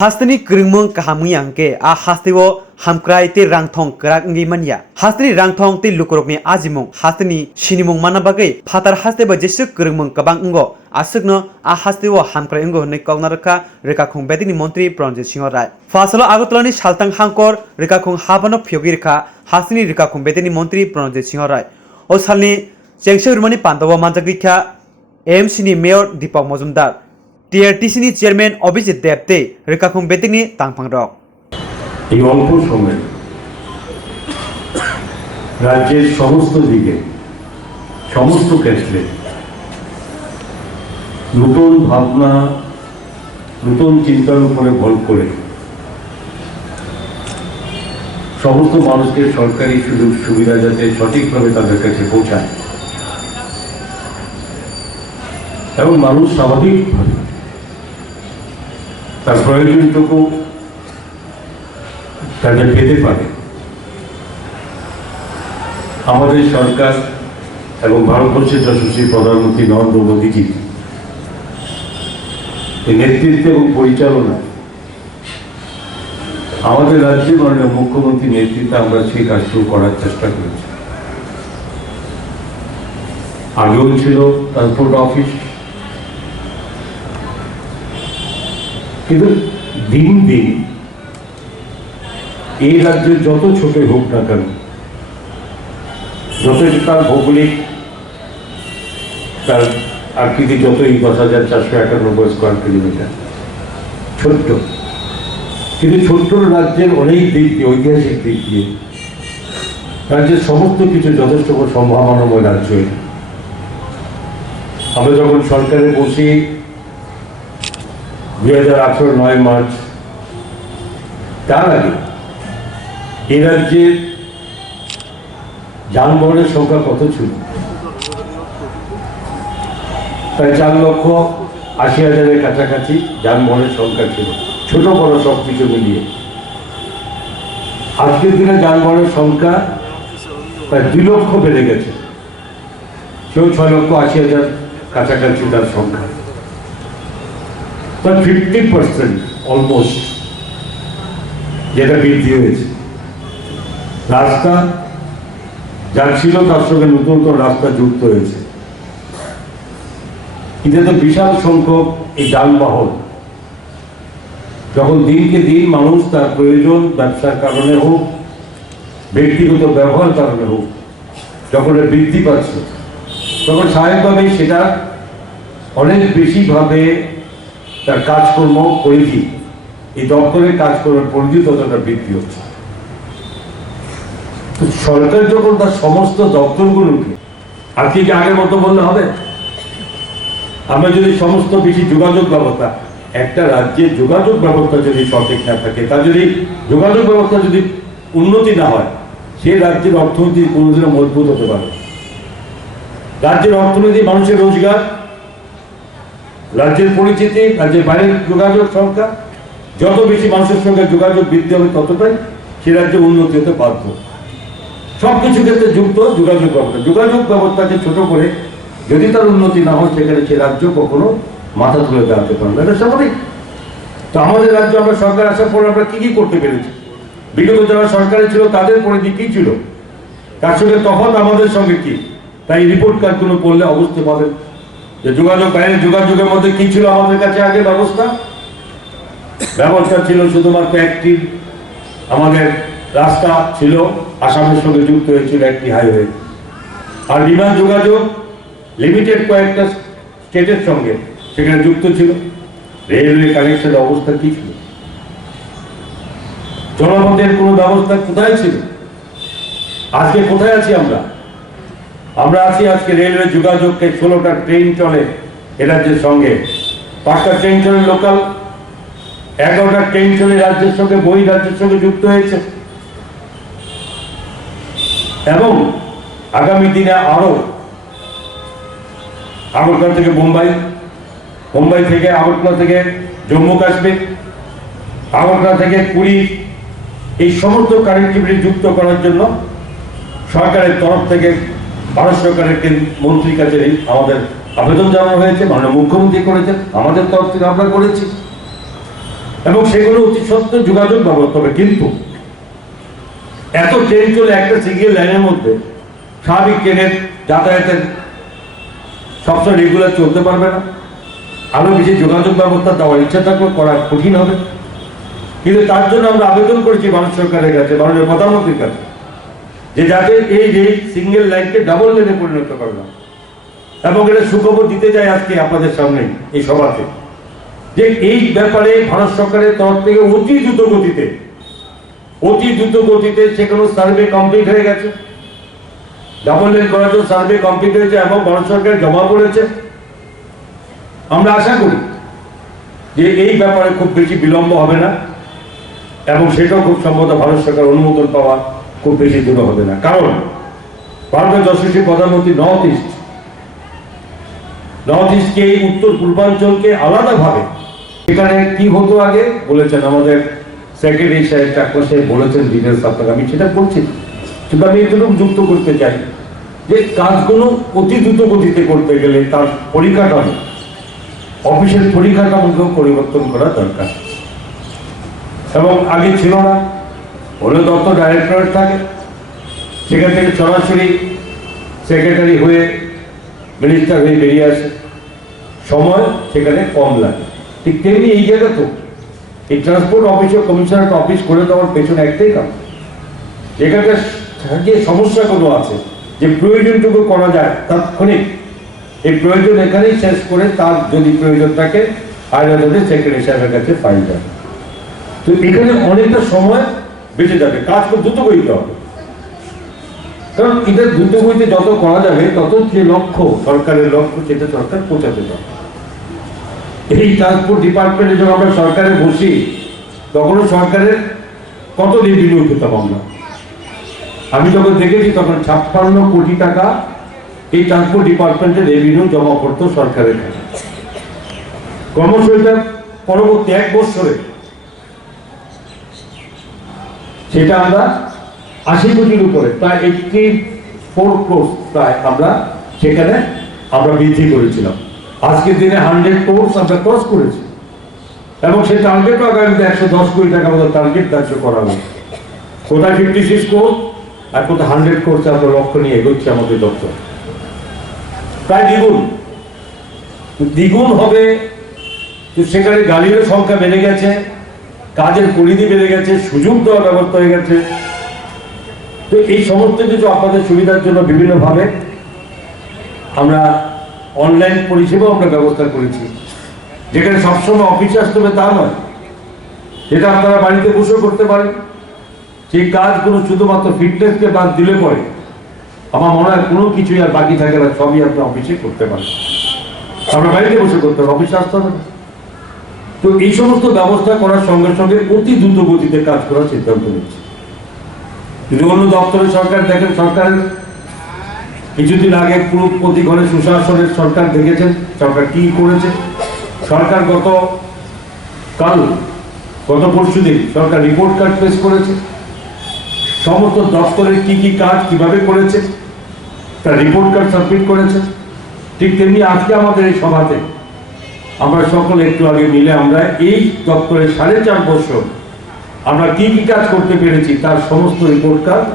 Hastani kringmung kahamuyang ke a hastiwo hamkrai te rangthong krak ngi manya hastani rangthong te lukrokni ajimung hastani sinimung mana bagai phatar hasteba jesu kringmung kabang ngo asukno a hastiwo hamkrai ngo nei kawnarka rekakhung bedini mantri Pranjit Singh Rai fasalo agotolani saltang hangkor rekakhung habano phiyogirkha hastani rekakhung bedini mantri Pranjit Singh Rai o salni chengse urmani pandawa manjagikha AMC ni mayor Deepak Majumdar TRTC ni chairman Abhijit দেবতে রেখাখুম বেতিনি তাংফাং রক এই অল্প সময়ে রাজ্যের সমস্ত দিকে সমস্ত ক্ষেত্রে নতুন ভাবনা নতুন চিন্তার উপরে ভর করে সমস্ত মানুষকে সরকারি সুযোগ সুবিধা যাতে সঠিকভাবে তাদের কাছে পৌঁছায় এবং মানুষ স্বাভাবিকভাবে তার প্রয়োজনটুকু তাকে পেতে পারে আমাদের সরকার এবং ভারতবর্ষের যশস্বী প্রধানমন্ত্রী নরেন্দ্র মোদীজি এই নেতৃত্ব এবং পরিচালনা আমাদের রাজ্যে মাননীয় মুখ্যমন্ত্রীর নেতৃত্বে আমরা সেই কাজটুকু করার চেষ্টা করেছি। আগেও ছিল ট্রান্সপোর্ট অফিস, কিন্তু দিন দিন এই রাজ্যের যত ছোট হোক না কেন, যত তার ভৌগোলিক তার আকৃতি যতই 10,491 স্কোয়ার কিলোমিটার ছোট্ট, কিন্তু ছোট্ট রাজ্যের অনেক দিক দিয়ে ঐতিহাসিক দিক দিয়ে রাজ্যের সমস্ত কিছু যথেষ্ট সম্ভাবনাময় রাজ্য। আমরা যখন সরকারে বসি 2018 9 মার্চ, তার আগে এই রাজ্যের যানবাহনের সংখ্যা কত ছিল? প্রায় 4,80,000-এর কাছাকাছি যানবাহনের সংখ্যা ছিল, ছোট বড় সব কিছু মিলিয়ে। আজকের দিনে যানবাহনের সংখ্যা প্রায় 2 লক্ষ বেড়ে গেছে, সেও 6,80,000 কাছাকাছি তার সংখ্যা। 50% অলমোস্ট যেটা বৃদ্ধি হয়েছে। রাস্তা যা ছিল তার সঙ্গে নতুন রাস্তা যুক্ত হয়েছে, কিন্তু তো বিশাল সংখ্যক এই যানবাহন যখন দিনকে দিন মানুষ তার প্রয়োজন ব্যবসার কারণে হোক ব্যক্তিগত ব্যবহার কারণে হোক যখন বৃদ্ধি পাচ্ছে, তখন স্বাভাবিকভাবেই সেটা অনেক বেশিভাবে তার কাজকর্ম পরিধি, এই দপ্তরের কাজকর্মের পরিধি ততটা বৃদ্ধি হচ্ছে। সরকার যখন তার সমস্ত দপ্তরগুলোকে আজকে কি আগের মতো বললে হবে? আমরা যদি সমস্ত বেশি যোগাযোগ ব্যবস্থা, একটা রাজ্যের যোগাযোগ ব্যবস্থা যদি সঠিক না থাকে, তার যদি যোগাযোগ ব্যবস্থা যদি উন্নতি না হয়, সে রাজ্যের অর্থনীতি কোনোদিনও মজবুত হতে পারে। রাজ্যের অর্থনীতি, মানুষের রোজগার, রাজ্যের পরিচিতি, রাজ্যের বাইরের যোগাযোগ সংখ্যা, যত বেশি মানুষের সঙ্গে যোগাযোগ বৃদ্ধি হবে ততটাই সে রাজ্যে উন্নতি হতে বাধ্য। সবকিছু ক্ষেত্রে যুক্ত যোগাযোগ ব্যবস্থা। যোগাযোগ ব্যবস্থাকে ছোট করে যদি তার উন্নতি না হয়, সেখানে সে রাজ্য কখনো মাথা তুলে দাঁড়াতে পারবে না, এটা স্বাভাবিক। তো আমাদের রাজ্য আমরা সরকার আসার পর আমরা কি করতে পেরেছি? বিগত যারা সরকারে ছিল তাদের পরিধি কি ছিল, তার সঙ্গে তফাৎ আমাদের সঙ্গে কি, তাই রিপোর্ট কার্ডগুলো পড়লে অবস্থা পাবেন যে যোগাযোগ, বাইরের যোগাযোগের মধ্যে কি ছিল আমাদের কাছে আগে ব্যবস্থা ছিল শুধুমাত্র একটি আমাদের রাস্তা ছিল, আসামের সঙ্গে যুক্ত হয়েছিল একটি হাইওয়ে, আর বিমান যোগাযোগ লিমিটেড কয়েকটা স্টেটের সঙ্গে সেখানে যুক্ত ছিল। রেলওয়ে কানেকশনের অবস্থা কি ছিল? জনপথের কোনো ব্যবস্থা কোথায় ছিল? আজকে কোথায় আছি আমরা? আমরা আছি আজকে রেলওয়ে যোগাযোগকে 16টা ট্রেন চলে এ রাজ্যের সঙ্গে, 5টা ট্রেন চলে লোকাল, 11টা ট্রেন চলে রাজ্যের সঙ্গে, বহি রাজ্যের সঙ্গে যুক্ত হয়েছে। এবং আগামী দিনে আরো আগরতলা থেকে মুম্বাই, মুম্বাই থেকে আগরতলা থেকে জম্মু কাশ্মীর, আগরতলা থেকে পুরী, এই সমস্ত কানেক্টিভিটি যুক্ত করার জন্য সরকারের তরফ থেকে ভারত সরকারের মন্ত্রীর কাছে আমাদের আবেদন জানানো হয়েছে, মাননীয় মুখ্যমন্ত্রী করেছেন, আমাদের তরফ থেকে আমরা করেছি। এবং সেগুলো অতি সত্ত্বর যোগাযোগ ব্যবস্থা হবে। কিন্তু এত ট্রেন চলে একটা সিঙ্গেল লাইনের মধ্যে স্বাভাবিক ট্রেনের যাতায়াতের সবসময় রেগুলার চলতে পারবে না। আরো বেশি যোগাযোগ ব্যবস্থা দেওয়ার ইচ্ছা থাকলে করা কঠিন হবে। কিন্তু তার জন্য আমরা আবেদন করেছি ভারত সরকারের কাছে, মাননীয় প্রধানমন্ত্রীর কাছে, যে যাতে এই সিঙ্গেল লাইনকে ডাবল লেনে পরিণত করলাম। এবং এটা সুখবর দিতে চাই আজকে আপনাদের সামনে এই সভাতে, যে এই ব্যাপারে ভারত সরকারের তরফ থেকে অতি দ্রুত গতিতে সেগুলো সার্ভে কমপ্লিট হয়ে গেছে। ডাবল লেন করার জন্য সার্ভে কমপ্লিট হয়েছে এবং ভারত সরকার জমা পড়েছে। আমরা আশা করি যে এই ব্যাপারে খুব বেশি বিলম্ব হবে না এবং সেটাও খুব সম্ভবত ভারত সরকার অনুমোদন পাওয়া খুব বেশি দূর হবে না। কারণ ভারতের যশস্বী প্রধানমন্ত্রী নর্থ ইস্টকে এই উত্তর পূর্বাঞ্চলকে আলাদাভাবে, এখানে কি হতো আগে বলেছেন আমাদের সেক্রেটারি সাহেব, চাকমা সাহেব বলেছেন ডিটেলস আপনাকে, আমি সেটা বলছি। কিন্তু আমি এটুকু যুক্ত করতে চাই যে কাজগুলো অতি দ্রুত গতিতে করতে গেলে তার পরিকাঠামো, অফিসের পরিকাঠামোকেও পরিবর্তন করা দরকার। এবং আগে ছিল না, হলে দপ্তর ডাইরেক্টরেট থাকে, সেখান থেকে সরাসরি সেক্রেটারি হয়ে মিনিস্টার হয়ে বেরিয়ে আসে, সময় সেখানে কম লাগে। ঠিক তেমনি এই জায়গা তো এই ট্রান্সপোর্ট অফিস ও কমিশনারেট অফিস করে দেওয়ার পেছনে একটাই কারণ, এখানকার যে সমস্যাগুলো আছে, যে প্রয়োজনটুকু করা যায় তাৎক্ষণিক, এই প্রয়োজন এখানেই শেষ করে তার যদি প্রয়োজন থাকে আইনজনে সেক্রেটারি সাহেবের কাছে পাই যায়। তো এখানে অনেকটা সময় বেঁচে যাবে, কাজ খুব দ্রুত করতে হবে। কারণ এটা দ্রুত গতিতে যত করা যাবে তত যে লক্ষ্য, সরকারের লক্ষ্য, সেটা সরকার পৌঁছাতে যাবে। এই ট্রান্সপোর্ট ডিপার্টমেন্টে যখন আমরা সরকারে বসি তখনও সরকারের কত রেভিনিউ পেতাম আমরা। আমি যখন দেখেছি তখন 56 কোটি টাকা এই ট্রান্সপোর্ট ডিপার্টমেন্টের রেভিনিউ জমা করতো সরকারের কাছে। ক্রমশ এটা পরবর্তী 1 বছরে সেটা আমরা 80 কোটির উপরে, প্রায় 84 crore প্রায় আমরা সেখানে বৃদ্ধি করেছিলাম। আজকের দিনে 100 crore আমরা ক্রস করেছি এবং সেই টার্গেটও আগামীতে 110 কোটি টাকা মতো টার্গেট ধার্য করা হবে। কোথায় 56 crore আর কোথায় 100 crore আমরা লক্ষ্য নিয়ে এগোচ্ছি আমাদের দপ্তর। প্রায় দ্বিগুণ হবে। তো সেখানে গাড়ির সংখ্যা বেড়ে গেছে, কাজের পরিধি বেড়ে গেছে, সুযোগ দেওয়ার ব্যবস্থা হয়ে গেছে। তো এই সমস্ত কিছু আপনাদের সুবিধার জন্য বিভিন্নভাবে আমরা অনলাইন পরিষেবাও আমরা ব্যবস্থা করেছি, যেখানে সবসময় অফিসে আসতে হবে তা নয়, যেটা আপনারা বাড়িতে বসেও করতে পারেন। সেই কাজগুলো শুধুমাত্র ফিটনেসকে বাদ দিলে পরে আমার মনে হয় কোনো কিছুই আর বাকি থাকে না, সবই আপনি অফিসে করতে পারেন। আমরা বাড়িতে বসে করতে হবে, অফিসে আসতে হবে না। তো এই সমস্ত ব্যবস্থা করার সঙ্গে সঙ্গে অতি দ্রুত গতিতে কাজ করার সিদ্ধান্ত নিচ্ছে। যদি অন্য দপ্তরের সরকার দেখেন, সরকারের কিছুদিন আগে পুরো প্রতি ঘরে সুশাসনের সরকার দেখেছেন সরকার কি করেছে। সরকার গত পরশুদিন সরকার রিপোর্ট কার্ড পেশ করেছে, সমস্ত দপ্তরের কি কাজ কিভাবে করেছে তার রিপোর্ট কার্ড সাবমিট করেছে। ঠিক তেমনি আজকে আমাদের এই সভাতে আমরা সকলে একটু আগে মিলে আমরা এই দপ্তরে 4.5 বছর আমরা কি কাজ করতে পেরেছি তার সমস্ত রিপোর্ট কার্ড